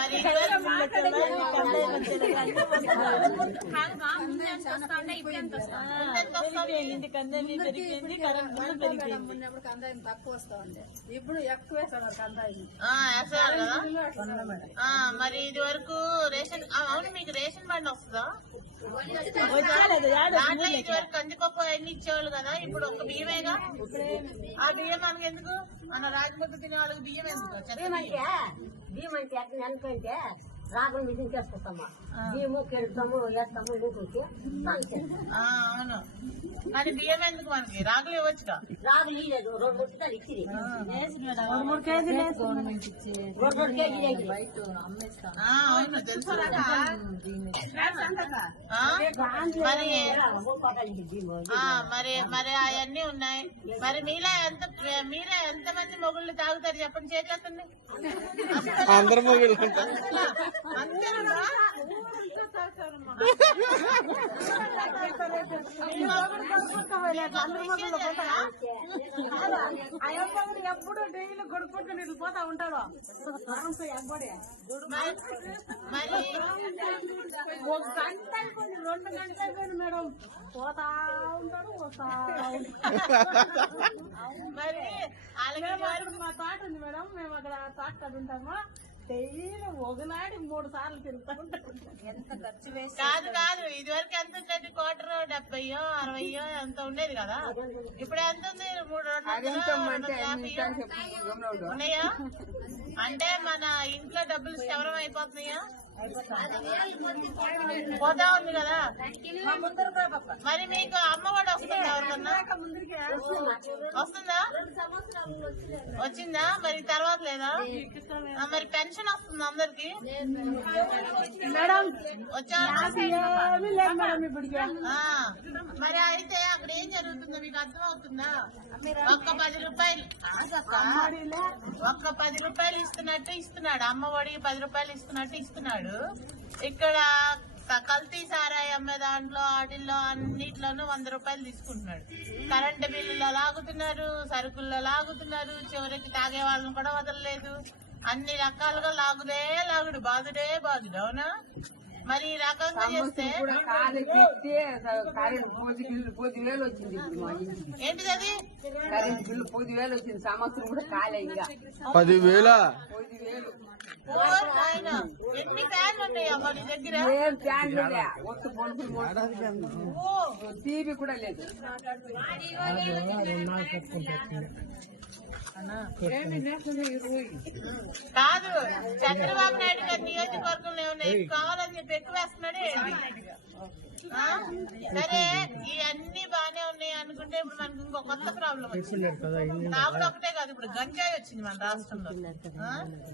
మరి తక్కువ వస్తా ఉంది, ఇప్పుడు ఎక్కువ వేస్తున్నారు కందాయి. మరి ఇది వరకు రేషన్, అవును మీకు రేషన్ బండి వస్తుందా? దాంట్లో ఇది వరకు కందిపప్పు అన్ని ఇచ్చేవాళ్ళు కదా, ఇప్పుడు ఒక బియ్యమేగా. ఆ బియ్యం మనకి ఎందుకు? మన రాజముద్ద తినే వాళ్ళకి బియ్యం ఎందుకు? బియ్యం అంటే ఎందుకంటే రాగులు మిషన్ చేసుకుంటామా, బియ్యము కెడతాము వేస్తాము ఇంటికి. అవును, కానీ బియ్యం ఎందుకు మనకి? రాగులు ఇవ్వచ్చుగా. రాగులు ఇవ్వలేదు, 2 ముట్టాలు ఇచ్చింది, 3 కేజీలు అవును తెలుసు. మరి మరి అవన్నీ ఉన్నాయి. మరి మీరే ఎంతమంది మొగుళ్ళు తాగుతారు చెప్పండి, చేసేస్తుంది. అందరు మొగుళ్ళు ఎప్పుడు డైలీ గొడుక్కుంటూ ఇటు పోతా ఉంటాడు. మరి 1 గంట అయిపోయింది, 2 గంటలు అయిపోయింది మేడం, పోతా ఉంటాడు పోతా మరి మా తోట ఉంది మేడం, మేము అక్కడ తోట కాడ ఉంటాము. డైలీ ఒకనాడు 3 సార్లు తింటా ఉంటాం. ఎంత ఖర్చు వేసి కాదు ఇది వరకు ఎంత ఉండేది? క్వార్టర్ 70 60 ఎంత ఉండేది కదా, ఇప్పుడు ఎంత ఉంది? 300 ఉన్నాయా? అంటే మన ఇంట్లో డబ్బులు స్థిరం అయిపోతున్నాయా? పోతా ఉంది కదా. మరి మీకు అమ్మఒడి వస్తుందా? ఎవరికన్నా వస్తుందా? వచ్చిందా? మరి తర్వాత లేదా? మరి పెన్షన్ వస్తుంది అందరికి? మేడం వచ్చా? మరి అయితే అక్కడ ఏం జరుగుతుందో మీకు అర్థం అవుతుందా? ఒక్క 10 రూపాయలు ఇస్తున్నాడు, అమ్మఒడి 10 రూపాయలు ఇస్తున్నాడు. ఇక్కడ కల్తీ సారాయి అమ్మే దాంట్లో వాటిల్లో అన్నిట్లోనూ 100 రూపాయలు తీసుకుంటున్నాడు. కరెంటు బిల్లులో లాగుతున్నారు, సరుకుల్లో లాగుతున్నారు, చివరికి తాగే వాళ్ళని కూడా వదలలేదు. అన్ని రకాలుగా లాగుడు, బాదుడే బాదుడు. అవునా? మరి ఈ రకంగా చేస్తే ఏంటిది? అది కరెంట్ బిల్లు 10,000 వచ్చింది, సంవత్సరం కూడా కాలే, ఇంకా 10,000. ఎన్ని ఫ్యాన్లు ఉన్నాయా నీ దగ్గర? ఏం ఫ్యాన్లు లే, ఒట్టు బల్బులు, టీవీ కూడా లేదు. కాదు, చంద్రబాబు నాయుడు గారి నియోజకవర్గంలో ఏమన్నా కావాలని చెప్పి ఎక్కువ వేస్తున్నాడే. సరే, ఇవన్నీ బానే ఉన్నాయి అనుకుంటే ఇప్పుడు మనకి ఇంకో కొత్త ప్రాబ్లం వచ్చింది. తాగుడు ఒకటే కాదు, ఇప్పుడు గంజాయి వచ్చింది మన రాష్ట్రంలో.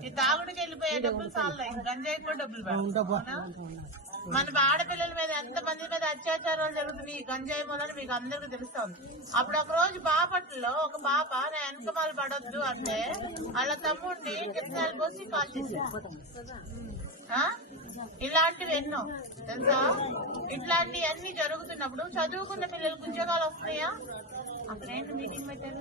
ఈ తాగుడికి వెళ్ళిపోయే డబ్బులు చాలా, గంజాయి కూడా డబ్బులు పెడతాం. మన ఆడపిల్లల మీద ఎంతమంది మీద అత్యాచారాలు జరుగుతున్నాయి గంజాయి మూలని మీకు అందరికీ తెలుస్తుంది. అప్పుడు ఒక రోజు బాపట్లలో ఒక పాప నా వెనకమాలు పడొద్దు అంటే వాళ్ళ తమ్ముడిని కిందాలు పోసి కాల్చేసారు. ఇలాంటివి ఎన్నో తెలుసా? ఇట్లాంటి అన్ని జరుగుతున్నప్పుడు చదువుకున్న పిల్లలకు ఉద్యోగాలు వస్తున్నాయా? అక్కడ ఏంటి మీటింగ్ పెట్టారు?